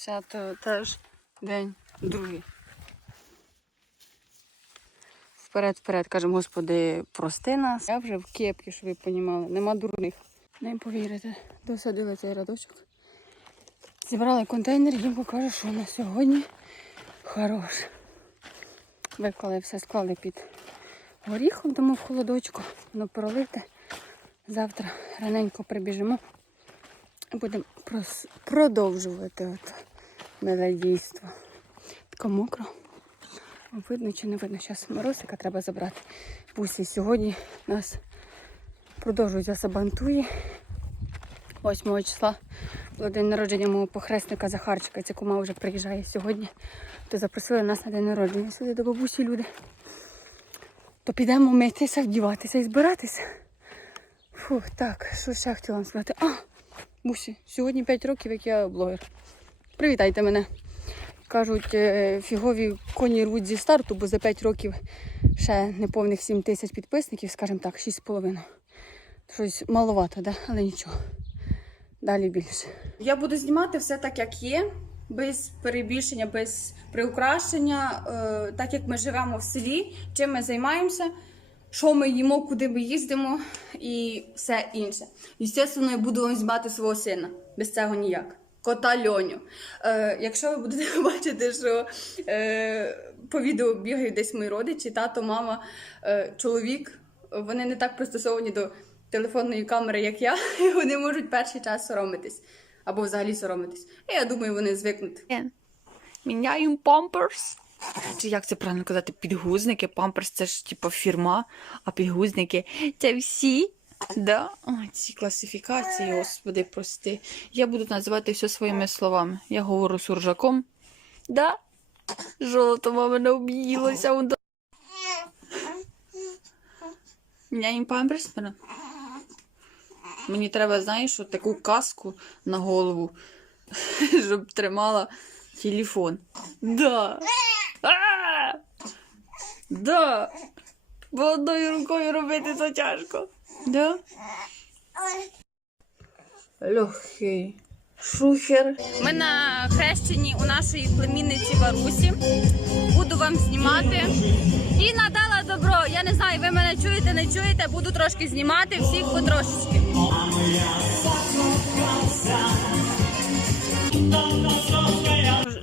Свято теж день другий. Вперед, вперед, кажемо, Господи, прости нас. Я вже в кепці, щоб ви розуміли, нема дурних. Не повірите, досадила цей рядочок. Зібрали контейнер, їм покажу, що на сьогодні хорош. Виклали все, склали під горіхом, тому в холодочку, воно пролите. Завтра раненько прибіжимо. і Будемо продовжувати от миле дійство. Тако мокро. Видно чи не видно. Зараз морозика треба забрати. Бусі сьогодні нас продовжують сабантуї. 8 числа було день народження мого похресника Захарчика. Ця кума вже приїжджає сьогодні. То запросили нас на день народження. Сюди до бабусі люди. То підемо митися, вдіватися і збиратися. Фух, так, що ще хотіла вам сказати? А, Бусі, сьогодні 5 років, як я блогер. Привітайте мене. Кажуть, е, фігові коні рвуть зі старту, бо за 5 років ще неповних 7 тисяч підписників, скажімо так, 6,5. Щось маловато, да? але нічого. Далі більше. Я буду знімати все так, як є, без перебільшення, без приукрашення, е, так як ми живемо в селі, чим ми займаємося, що ми їмо, куди ми їздимо і все інше. Звісно, я буду знімати свого сина. Без цього ніяк. Кота Льоню. Е, якщо ви будете бачити, що е, по відео бігають десь мої родичі, тато, мама, е, чоловік, вони не так пристосовані до телефонної камери, як я, і вони можуть перший час соромитись. Або взагалі соромитись. І я думаю, вони звикнуть. Міняємо памперс. Чи як це правильно казати? Підгузники. Памперс це ж типу фірма, а підгузники це всі. Да? О, ці класифікації, господи, прости. Я буду називати все своїми словами. Я говорю з суржаком. Да? Жолото мама об'їлося. он до- Міняємо памперс? Мене? Мені треба, знаєш, от таку каску на голову, щоб тримала телефон. Да. Да. Бо одною рукою робити це тяжко. Да? Легкий. Шухер. Ми на хрещенні у нашої племінниці Варусі. Буду вам знімати. І надала добро. Я не знаю, ви мене чуєте, не чуєте. Буду трошки знімати всіх потрошечки.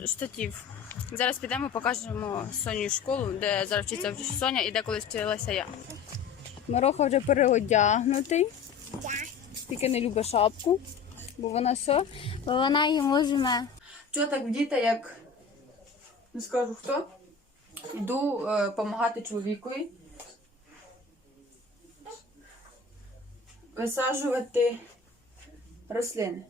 Штатів. Зараз підемо, покажемо Соню школу, де зараз вчиться Соня і де колись вчилася я. Мироха вже переодягнутий. Тільки не любить шапку, бо вона що? Бо вона йому жме. Чого так вдіти, як не скажу хто? Йду допомагати чоловікові. Висаджувати рослини.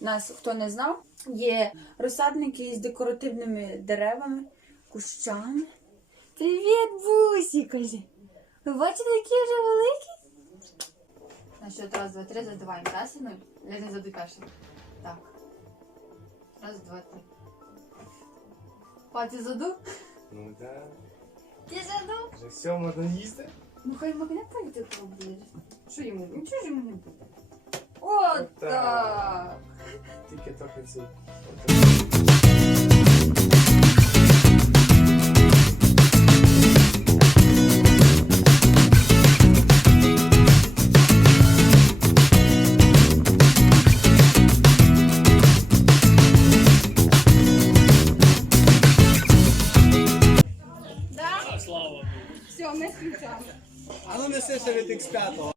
Нас, хто не знав, є розсадники з декоративними деревами, кущами. Привіт, бусі! Ви бачите, які вже великі? На що раз, два, три, задуваємо. Раз і нуль. Я не задуй перший. Так. Раз, два, три. Паті заду? Ну да. Ти заду? Вже все, можна їсти? Ну хай магнит прийде буде. Що йому? Нічого ж йому не буде. От так. Тільки трохи цю. Неси від X5.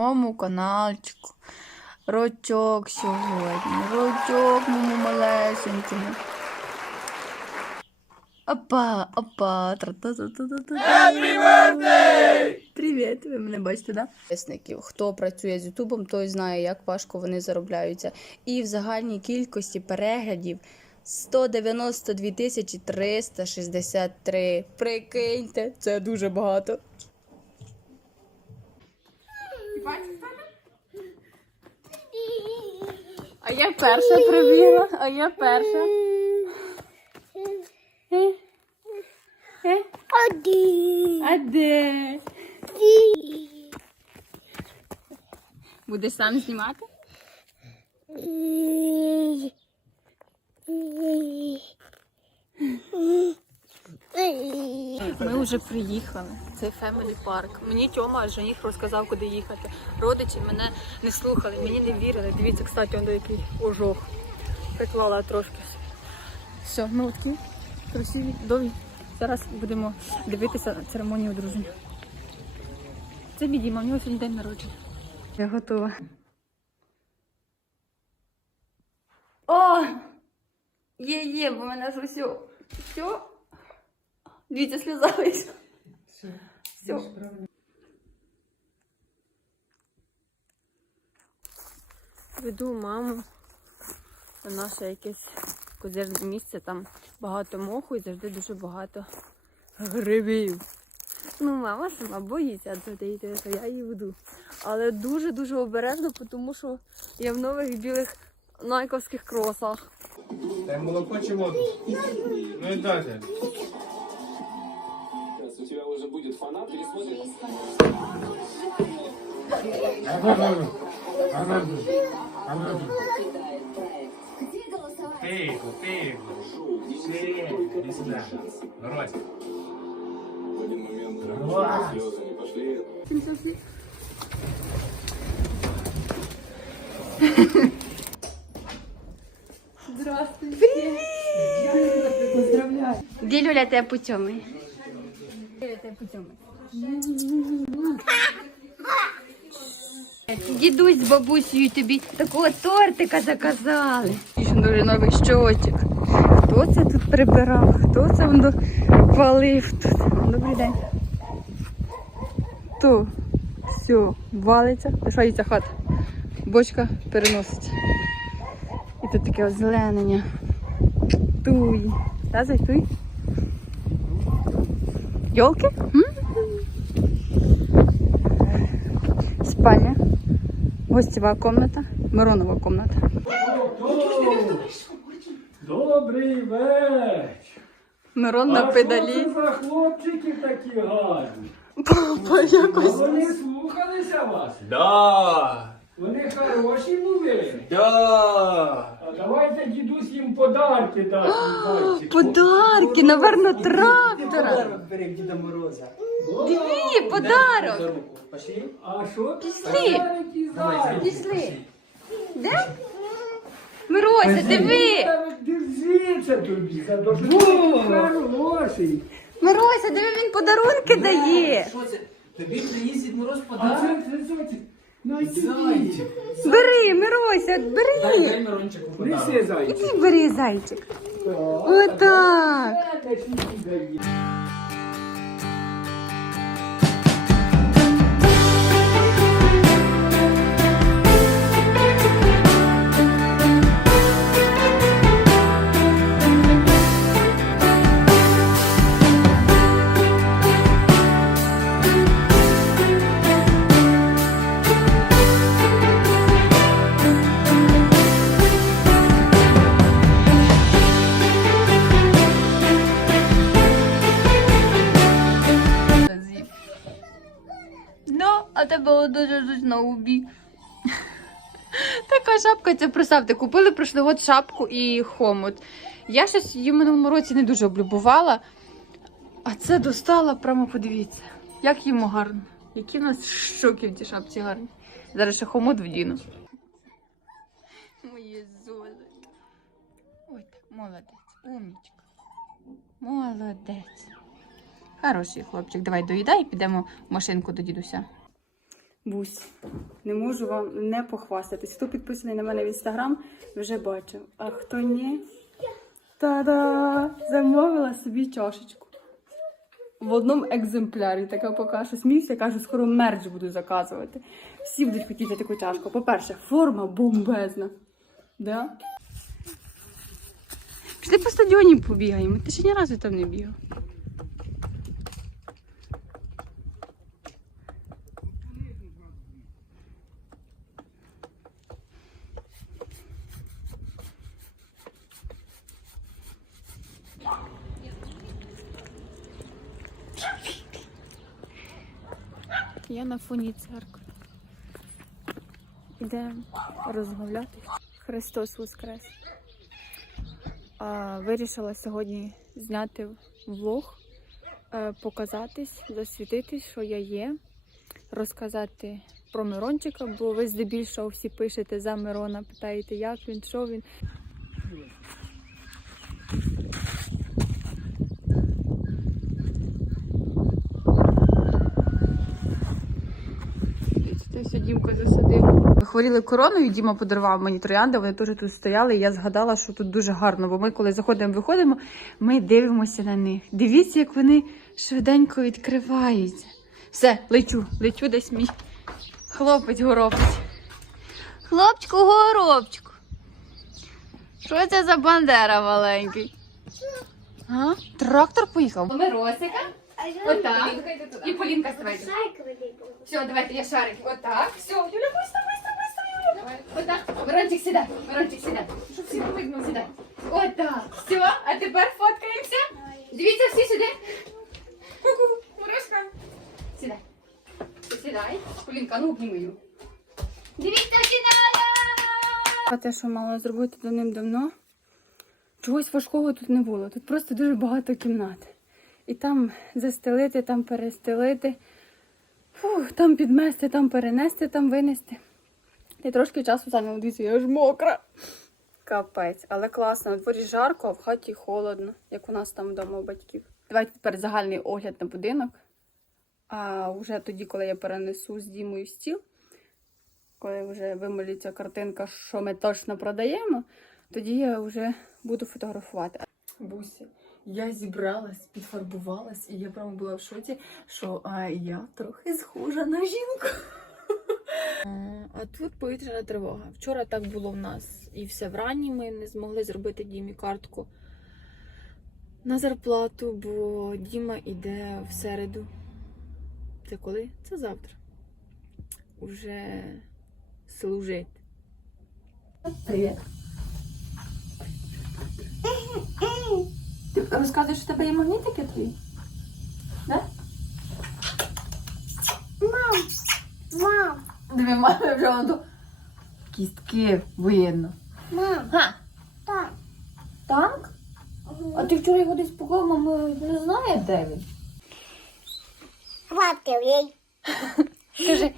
Моєму каналчику. Рочок сьогодні. Рочок моєму малесенькому. Опа, опа. Happy birthday! Привіт, ви мене бачите, да? Підписників. Хто працює з Ютубом, той знає, як важко вони заробляються. І в загальній кількості переглядів 192 тисячі 363. Прикиньте, це дуже багато. А я перша прибігла, а я перша. Е? Е? А де? А де? Будеш сам знімати? Ні. Ми вже приїхали. Це Family Парк. Мені Тьома жених розказав, куди їхати. Родичі мене не слухали, мені не вірили. Дивіться, кстати, он до який ожог. Приклала трошки. Все, ми такі красиві, довгі. Зараз будемо дивитися церемонію одруження. Це мій Діма, в нього сьогодні день народження. Я готова. О! Є, є, бо мене ж все. Все. Дивіться, сльоза вийшла. Все. Веду маму на наше якесь козирне місце, там багато моху і завжди дуже багато грибів. Ну, мама сама боїться то я її веду. Але дуже-дуже обережно, тому що я в нових білих найковських кросах. Дай молоко чи воду? Ну і дайте. У тебя уже будет фанат, пересмотрит. Тихо, тихо. Тихо, іди сюди. Морозь. В один момент Ура! слезы не пошли. Де Люля тебе путьомий? Дідусь з бабусею тобі такого тортика заказали. Дуже новий щочок. Хто це тут прибирав? Хто це воно валив тут? Добрий день. То все, валиться, лишається хата. Бочка переносить. І тут таке озеленення. Туй. Разай, туй. Йолки? Спальня. Гостєва комната. Миронова комната. Добрий вечір. Мирон на А педалі. Що це за хлопчики такі гарні? Папа, якось. Вони слухалися вас? Да! Вони хороші були. Да! А давайте дідусь подарки дасть зайчику. Подарки, наверно, трактора. Подарок бери в Діда Мороза. Диви, подарок. Руку. Пошли? А що Пішли. подарки? Пішли. Де? Мирося, диви. Та Держіться тобі, за що ти хороший. Мирося, диви, він подарунки дає. Що це? Тобі Дід Мороз А подарок? це, це зайчик. Зайчик. Бери, Мирося, Дай, бери. дай Мирончику подарок. Зайчик. Іди бери, зайчик. Так. Отак. Дуже дуже на убі. Така шапка, це представте, купили прошлий год шапку і хомут. Я щось її в минулому році не дуже облюбувала, а це достала, прямо подивіться, як йому гарно. Які в нас щоки в цій шапці гарні. Зараз ще хомут вдіну. Моє золото. Ой, так, молодець, умнічка. Молодець. Хороший хлопчик. Давай доїдай і підемо в машинку до дідуся. Бусь, не можу вам не похвастатись. Хто підписаний на мене в інстаграм, вже бачив. А хто ні? Та-да! Замовила собі чашечку. В одному екземплярі. Така поки що сміюся, кажу, скоро мерч буду заказувати. Всі будуть хотіти таку чашку. По-перше, форма бомбезна. Да? Пішли по стадіоні побігаємо. Ти ще ні разу там не бігав. Я на фоні церкви. Ідемо розмовляти. Христос Воскрес. А, вирішила сьогодні зняти влог е, показатись, засвітитись, що я є, розказати про Мирончика, бо ви здебільшого всі пишете за Мирона, питаєте, як він, що він. Це все Дімко засадив. Хворіли короною, Діма подарував мені троянди, вони теж тут стояли, і я згадала, що тут дуже гарно, бо ми, коли заходимо, виходимо, ми дивимося на них. Дивіться, як вони швиденько відкриваються. Все, лечу, лечу десь мій хлопець горобець. Хлопчику, горобчику. Що це за бандера маленький? А? Трактор поїхав. Миросика. Отак. І Полінка ставайте. Все, давайте, я шарик. Отак. Все, Юля, быстро, Давай. Отак. Мирончик, сідай. Мирончик, сідай. Щоб всі не видно, сідай. Отак. Все, а тепер фоткаємося. Дивіться всі сюди. Ку-ку. Мирошка. Сідай. Сідай. Полінка, ну обніми її. Дивіться, сідає. А те, що мала зробити давним-давно, чогось важкого тут не було. Тут просто дуже багато кімнат. І там застелити, там перестелити, фух, там підмести, там перенести, там винести. І трошки часу зайняло, дивіться, я ж мокра. Капець, але класно. На дворі жарко, а в хаті холодно, як у нас там вдома у батьків. Давайте тепер загальний огляд на будинок. А вже тоді, коли я перенесу з Дімою стіл, коли вже вимолюється картинка, що ми точно продаємо, тоді я вже буду фотографувати. Буся, я зібралась, підфарбувалась, і я прямо була в шоці, що а, я трохи схожа на жінку. А тут повітряна тривога. Вчора так було в нас і все вранні ми не змогли зробити Дімі картку на зарплату, бо Діма йде в середу. Це коли? Це завтра. Уже служить. Привіт. Ти розказуєш, що в тебе є магнітики твої? Да? Мам! Мам! Диви, мама вже воно до кістки видно. Мам, Га? так. Танк? А ти вчора його десь поклав, мама не знає, де він. Хватив їй. Скажи,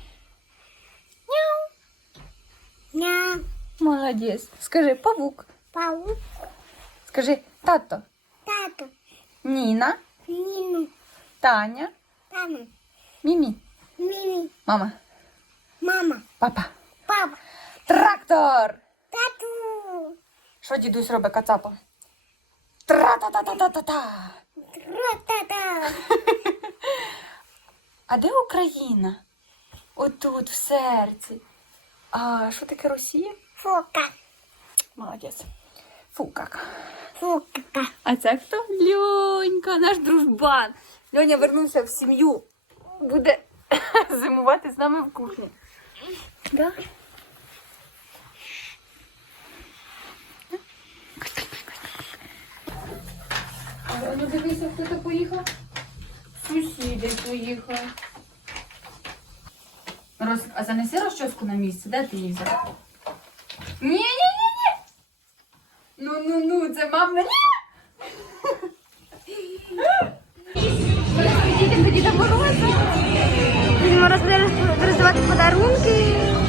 На молодець. Скажи, павук. паук, Скажи, тато. тату, Ніна, Ніну, Таня, таму, Мімі. мімі, Мама, мама, папа. папа, Трактор! тату, Що дідусь робить кацапом? Тра-та-та-та-та-та-та! ра-та-та, А де Україна? Отут, в серці. А що таке Росія? фока, Молодець. Фу, як. фока. А це хто? Льонька, наш дружбан. Льоня вернувся в сім'ю. Буде зимувати з нами в кухні. Да? А ну дивися, хто то поїхав? Сусіди поїхав. Роз... А занеси розчоску на місце, де ти її взяв? Ні, ні, ні, ні. Ну, ну, ну, це мама. Ні. Діти до Мороза. Дід Мороз буде роздавати подарунки.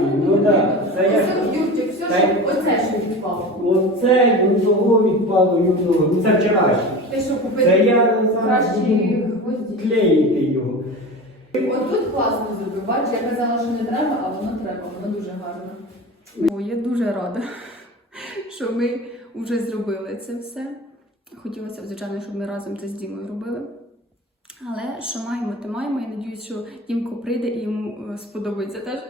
Ну, ну да. Це як- Ось Юрчик, все, Та й- оце що відпало. Оце ну, того відпало юного. Ну це вчорашнє. Ти що Це купив? я зараз Кращі буду гвозді. клеїти його. Отут класно зробив. Бачиш, я казала, що не треба, а воно треба, воно дуже гарно. О, я дуже рада, що ми вже зробили це все. Хотілося б, звичайно, щоб ми разом це з Дімою робили. Але що маємо, то маємо. Я надіюсь, що Дімко прийде і йому е, сподобається теж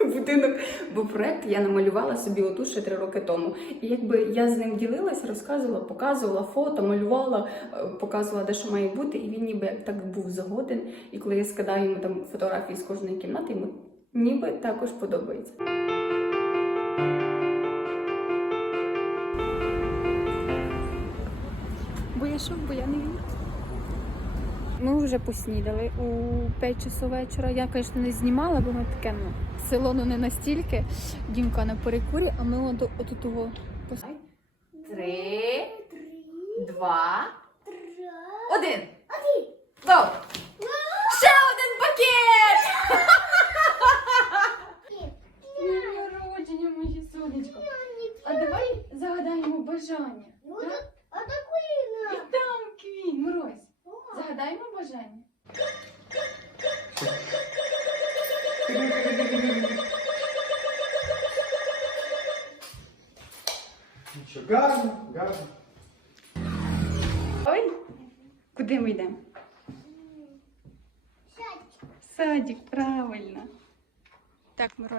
будинок. Бо проект я намалювала собі отут ще три роки тому. І якби я з ним ділилася, розказувала, показувала фото, малювала, е, показувала, де що має бути, і він ніби так був згоден. І коли я скидаю йому там фотографії з кожної кімнати, йому ніби також подобається. Бо я бо я не вірю. Ми вже поснідали у 5 часов вечора. Я, звісно, не знімала, бо ми таке ну, село ну, не настільки. Дімка на перекурі, а ми от, от того. Три, два, один. Один. Ще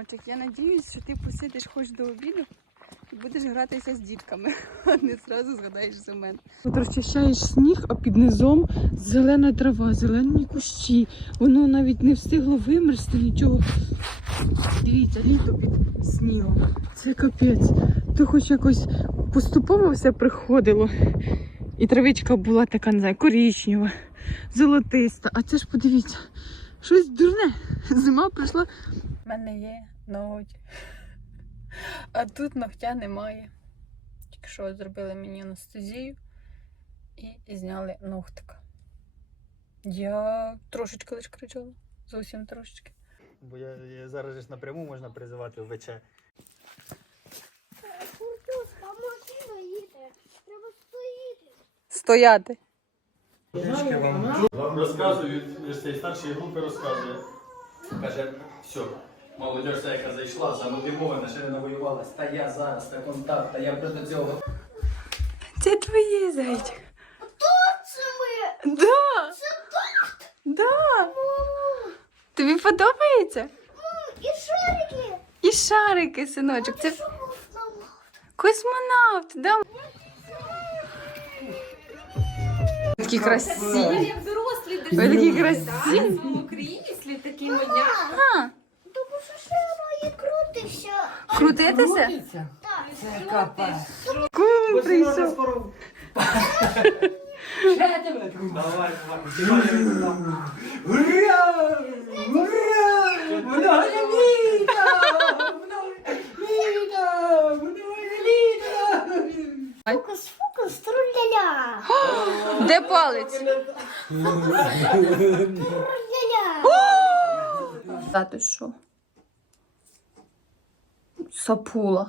Так, я надіюсь, що ти посидиш хоч до обіду і будеш гратися з дітками, а не зразу згадаєш за мене. От розчищаєш сніг, а під низом зелена трава, зелені кущі. Воно навіть не встигло вимерзти нічого. Дивіться, літо під снігом. Це капець. То хоч якось поступово все приходило. І травичка була така, не знаю, корічнева, золотиста. А це ж подивіться, щось дурне. Зима прийшла. У мене є ноготь. А тут ногтя немає. Тільки що зробили мені анестезію і зняли ногтика. Я трошечки лише кричала. Зовсім трошечки. Бо я, я зараз ж напряму можна призивати в ВЧ. Куртузка, машина їде. Треба стоїти. Стояти. Вам розказують, з цієї групи розказує. Каже, все, молодь вся, яка зайшла, замотивована, ще не навоювалась. Та я зараз, та контакт, та я до цього. Це твоє зайчик. Це ми. Да. Да. Тобі подобається? І шарики. І шарики, синочок. Це космонавт, да? Такі красиві. Як дорослі Ви такі красиві. в Україні слід такі модняшки. А, Тому що ще має крутися. крутитися? Так, капець. Кум прийшов. Давай, давай. Ура! Ура! Вона літа! Вона літа! Вона літа! Фокус, фокус, труляля. Де палець? Труляля. А ти що? Сапула.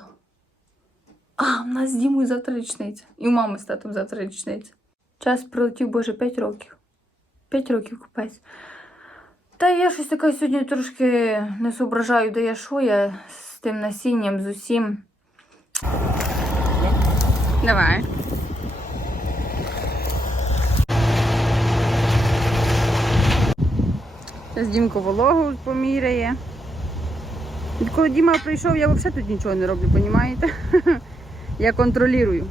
А, в нас з Дімою завтра річниця. І у мами з татом завтра річниця. Час прилетів, боже, 5 років. 5 років купець. Та я щось така сьогодні трошки не зображаю, де я що я з тим насінням, з усім. Давай. Зараз Дімко вологу поміряє. Відколи Діма прийшов, я взагалі тут нічого не роблю, розумієте? Я контролюю.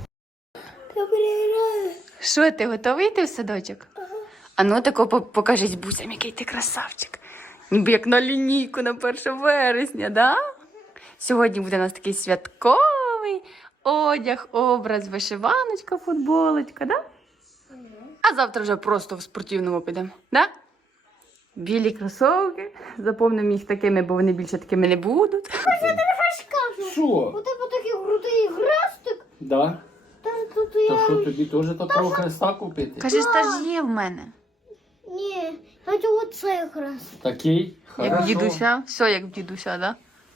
Що, ти готовий йти в садочок? А ну тако по- покажись бусям, який ти красавчик. Ніби як на лінійку на 1 вересня, да? Сьогодні буде у нас такий святковий одяг, образ, вишиваночка, футболочка, да? А завтра вже просто в спортивному підемо, да? Білі кросовки. Заповнимо їх такими, бо вони більше такими не будуть. Що? У тебе такий крутий хрестик. Да? Та тут То я... що, тобі теж такого хреста купити? Кажеш, та ж є в мене. Ні, хочу оцей хрест. Такий? Як в Хорошо. дідуся. Все як в дідуся, да?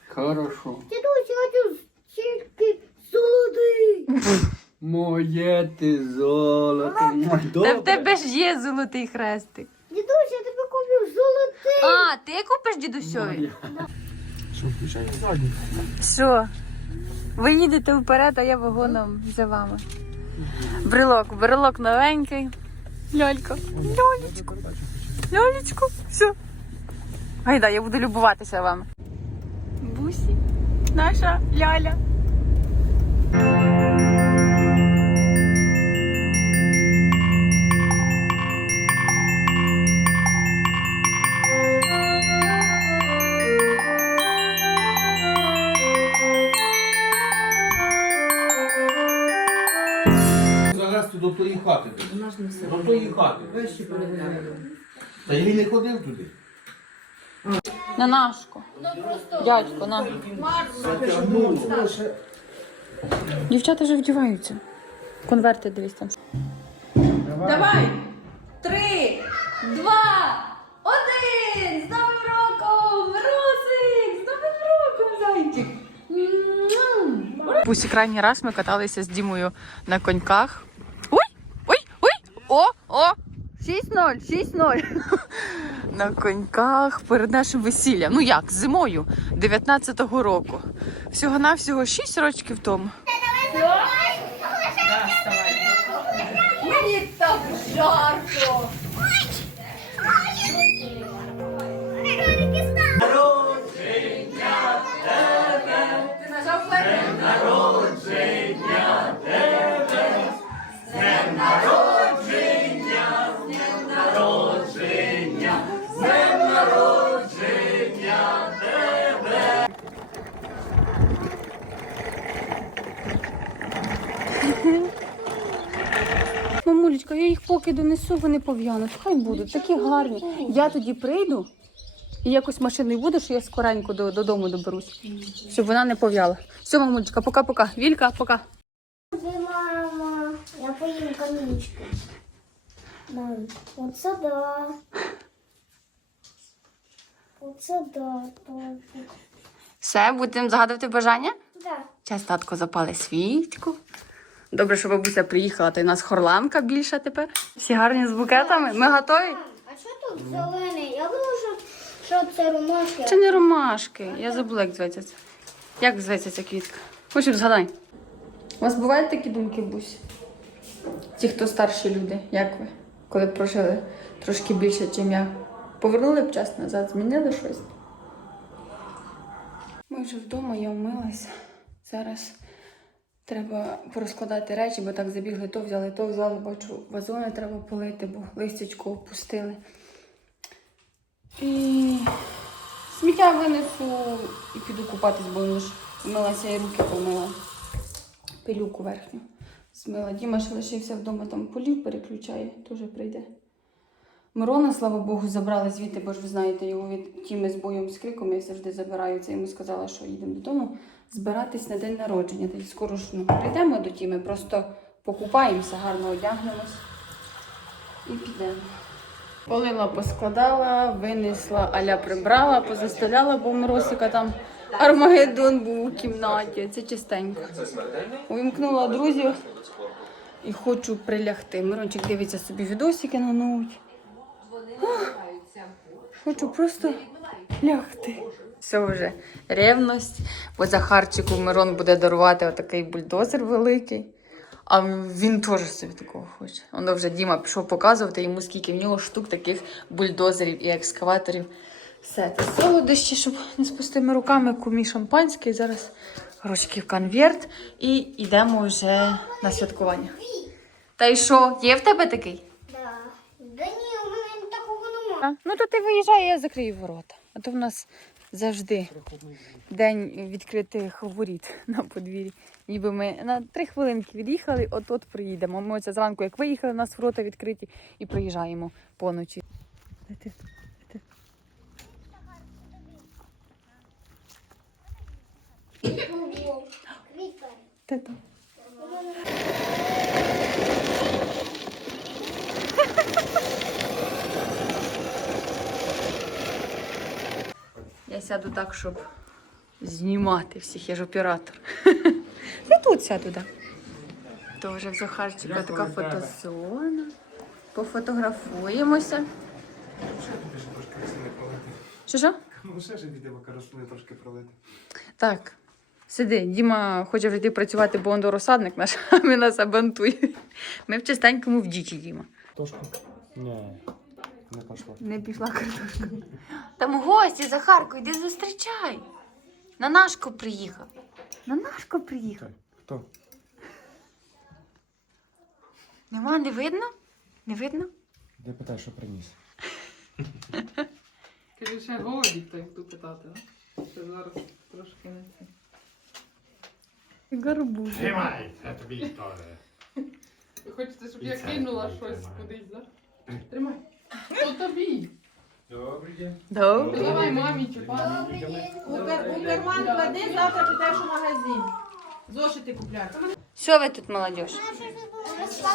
Хорошо. Дідусь, я хочу тільки золотий. Моє ти золото. Та в тебе ж є золотий хрестик. Дідусь, я тобі куплю золотий. А, ти купиш дідусьові? Що, включай задню? Що? Ви їдете вперед, а я вагоном за вами. Брелок, брелок новенький. Льолька. Льолечку. Льолечку. Все. Гайда, я буду любуватися вами. Бусі, наша ляля. Ж все. До тої хати. Вещі переглянули. Та й не ходив туди. На нашку. Дядько, на. Дівчата вже вдіваються. Конверти дивись там. Давай! Три, два, один! З Новим роком! Росик! З Новим роком, зайчик! М-м-м. Пусть крайній раз ми каталися з Дімою на коньках. Ой! Ой! Ой! О! О! 6-0, 6-0. На коньках перед нашим весіллям. Ну як, зимою 19-го року. Всього-навсього 6 років тому. Мені так жарко! Мамулечка, я їх поки донесу, вони пов'януть. Хай будуть, такі гарні. Я тоді прийду і якось машиною буду, що я скоренько до, додому доберусь, щоб вона не пов'яла. Все, мамулечка, пока-пока. Вілька, пока. Мама, я поїм камінчики. Мам, оце да. Оце да. Все, будемо загадувати бажання? Да. Час татко запали свічку. Добре, що бабуся приїхала, то й у нас хорланка більша тепер. Всі гарні з букетами. Ми готові? А що тут зелений? Я думаю, що, що це ромашки. Це не ромашки. Я забула, як зветься це. Як зветься ця квітка? Хочу згадай. У вас бувають такі думки, Бусь? Ті, хто старші люди, як ви? Коли прожили трошки більше, ніж я. Повернули б час назад, змінили щось? Ми вже вдома, я вмилася. Зараз треба порозкладати речі, бо так забігли, то взяли, то взяли. Бачу, вазони треба полити, бо листячко опустили. І сміття винесу і піду купатись, бо воно ж вмилася і руки помила. Пилюку верхню змила. Діма ще лишився вдома, там полів переключає, теж прийде. Мирона, слава Богу, забрали звідти, бо ж ви знаєте, його від тіми з боєм з криком я завжди забираю. Це йому сказала, що їдемо додому збиратись на день народження. Та й скоро ж ну, прийдемо до тіми, просто покупаємося, гарно одягнемось і підемо. Полила, поскладала, винесла, аля прибрала, позаставляла, бо у Миросика там Армагеддон був у кімнаті. Це чистенько. Увімкнула друзів і хочу прилягти. Мирончик дивиться собі відосики на ноут. Ах, Хочу просто лягти. Все вже ревність, бо Захарчику Мирон буде дарувати отакий бульдозер великий. А він теж собі такого хоче. Воно вже Діма пішов показувати йому, скільки в нього штук таких бульдозерів і екскаваторів. Все, це солодощі, щоб не з пустими руками кумі шампанське. Зараз грошки в конверт і йдемо вже на святкування. Та й що, є в тебе такий? Да. Да ні, у мене такого немає. Ну то ти виїжджай, я закрию ворота. А то в нас завжди день відкритих воріт на подвір'ї. Ніби ми на три хвилинки від'їхали, от-от приїдемо. Ми оце зранку, як виїхали, у нас ворота відкриті і приїжджаємо поночі. Де ти? Де ти? Квітка. Де там? Я сяду так, щоб знімати всіх, я ж оператор. Ти тут сяду, так. Тоже в Захарчика така фотозона. Пофотографуємося. Що що? Ну, ще ж відео рослини трошки пролити. Так. Сиди, Діма хоче прийти працювати, бо он розсадник наш, а ми нас абантує. Ми в чистенькому в дічі, Діма. Тошка? Ні, не пішло. Не пішла картошка. Там гості, Захарко, йди зустрічай. На нашку приїхав. На нашку приїхав. Хто? Нема, не видно? Не видно? Я питаю, що приніс. Кажи, ще годі той буду питати, а? Ще зараз трошки не це. Гарбуз. Тримай, це тобі історія. Хочете, щоб я кинула щось кудись, да? Тримай. То тобі. Добрий день. Добре. Давай мамі чи папі. У, кар- у карман клади, завтра підеш у магазин. Зошити купляти. Що ви тут, молодь?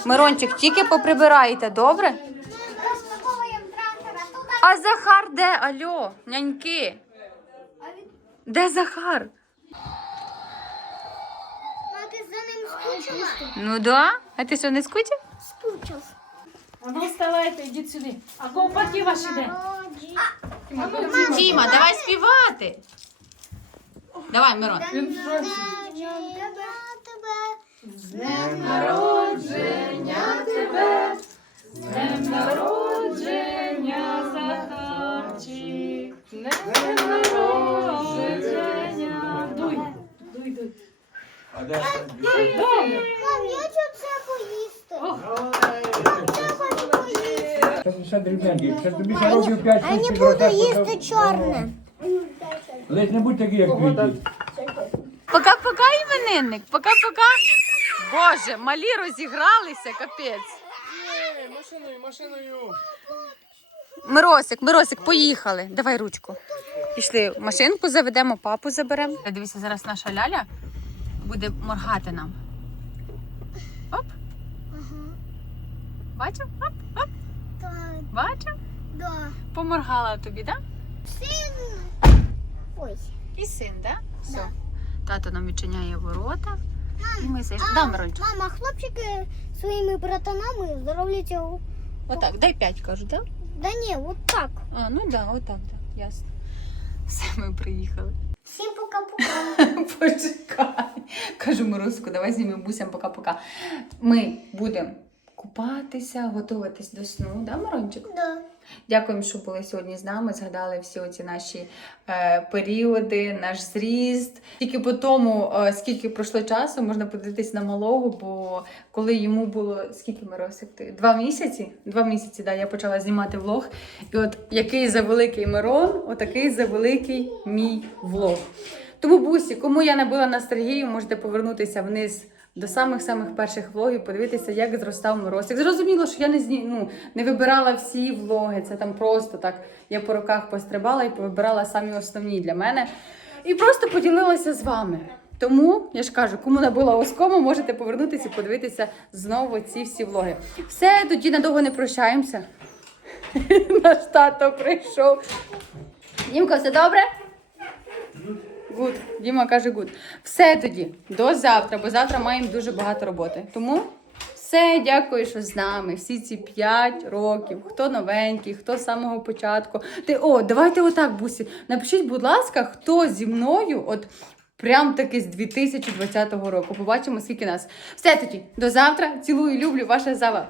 Мирончик, тільки поприбираєте, добре? Розпаковуємо трактора. Тут А Захар де? Алло, няньки. Де Захар? а ти за ним скучила? Ну да. А ти що, не скучив? Скучив. А ну вставайте, йдіть сюди. А ковпаки ваші де? Народження. Діма, давай співати. Давай, Мирон. День народження тебе. Народження, Захарчик. Народження. Дуй, дуй, дуй. Добре. Мам, я хочу це поїсти. Це все. Це тобі ще років 5 Я не буду їсти чорне. Ледь не будь такий, як твій. Пока-пока, іменинник. Пока-пока. Боже, малі розігралися, капець. Машиною, машиною. Миросик, Миросик, поїхали. Давай ручку. Пішли в машинку, заведемо, папу заберемо. Дивіться, зараз наша ляля буде моргати нам. Оп. Бачив? Оп, оп. Так, Бачив? да. Поморгала тобі, так? Син. Ой. І син, так? Все. Тато нам відчиняє ворота. І ми зайшли. Да, Мирончик? Мама, хлопчики своїми братанами здоровляться. у- Отак, дай п'ять, кажу, так? Да ні, от так. А, ну да, отак, так, ясно. Все, ми приїхали. Всім пока-пока. Почекай. Кажу Мируску, давай знімемо бусям пока-пока. Ми будемо купатися, готуватись до сну, да, Мирончик? Да. Дякуємо, що були сьогодні з нами. Згадали всі оці наші е, періоди, наш зріст. Тільки по тому, е, скільки пройшло часу, можна подивитись на малого, бо коли йому було скільки Миросик? Два місяці? Два місяці, да, я почала знімати влог. І от який за великий Мирон, отакий за великий мій влог. Тому, бусі, кому я не була ностальгію, можете повернутися вниз до самих-самих перших влогів, подивитися, як зростав Миросик. Зрозуміло, що я не зні... ну, не вибирала всі влоги, це там просто так. Я по руках пострибала і повибирала самі основні для мене. І просто поділилася з вами. Тому я ж кажу, кому не було оскому, можете повернутися і подивитися знову ці всі влоги. Все, тоді надовго не прощаємося. Наш тато прийшов. Дімка, все добре? Гуд. Діма каже гуд. Все тоді, до завтра, бо завтра маємо дуже багато роботи. Тому все, дякую, що з нами. Всі ці 5 років. Хто новенький, хто з самого початку. Ти, о, давайте отак, бусі. Напишіть, будь ласка, хто зі мною, от прям таки з 2020 року. Побачимо, скільки нас. Все тоді, до завтра. Цілую, люблю, ваша зава.